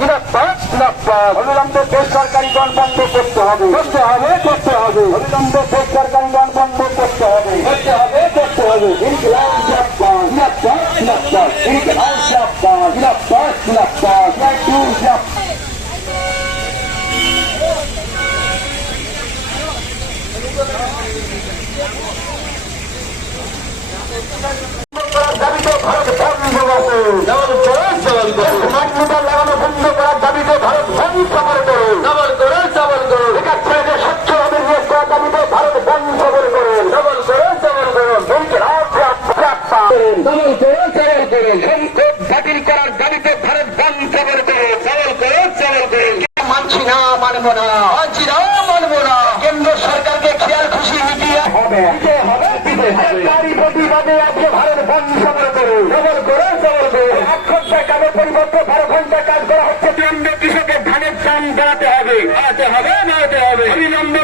Come on. অবিলম্বে বেসরকারি গণ বন্ধ করতে হবে। করতে হবে করতে হবে। অবিলম্বে বেসরকারি গণ বন্ধ করতে হবে। করতে হবে করতে হবে। ইনকলাব জিন্দাবাদ জিন্দাবাদ জিন্দাবাদ ইনকলাব জিন্দাবাদ জিন্দাবাদ জিন্দাবাদ জিন্দাবাদ করো সংকট বাতিল করার দাবিতে ভারত বন্ধ করো করো জবাব করো। মানছি না মানব না? মানছি না মানব না। কেন্দ্র সরকারকে খেয়াল খুশি হবে তারই প্রতিবাদে আজকে ভারত বন্ধ করো। করো করো। এক ঘণ্টা কাজের পরিবর্তে বারো ঘণ্টা কাজ করা হচ্ছে। কৃষকের ধানের দাম বাড়াতে হবে। বাড়াতে হবে বাড়াতে হবে।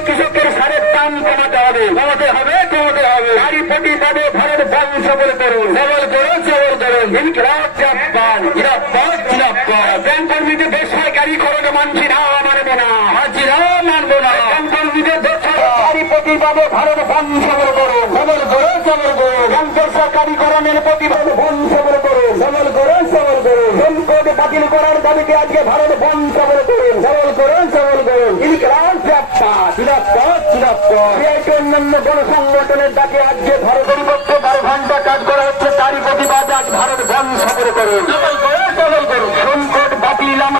কৃষকের সারের দাম কমাতে হবে। কমাতে হবে কমাতে হবে। তারই প্রতিবাদে ভারত বন্ধ করে করো। সবল করো কর্মীদের বেসরকারিকরণে মানছি না মানবো না না মানবো না কর্মীদের বেসরকারি প্রতিবাদে ভারত বন্ধ করে করো সবল করো সবল করো ব্যাংকের সরকারিকরণের প্রতিবাদ বন্ধ করে করো সবল করো সবল করো সংকট বাতিল করার দাবিতে আজকে ভারত বন্ধ করে করো সবল করো সবল করো ইনকলাব জিন্দাবাদ জিন্দাবাদ সিআইটি অন্যান্য গণসংগঠনের ডাকে আজকে ভারতের পক্ষে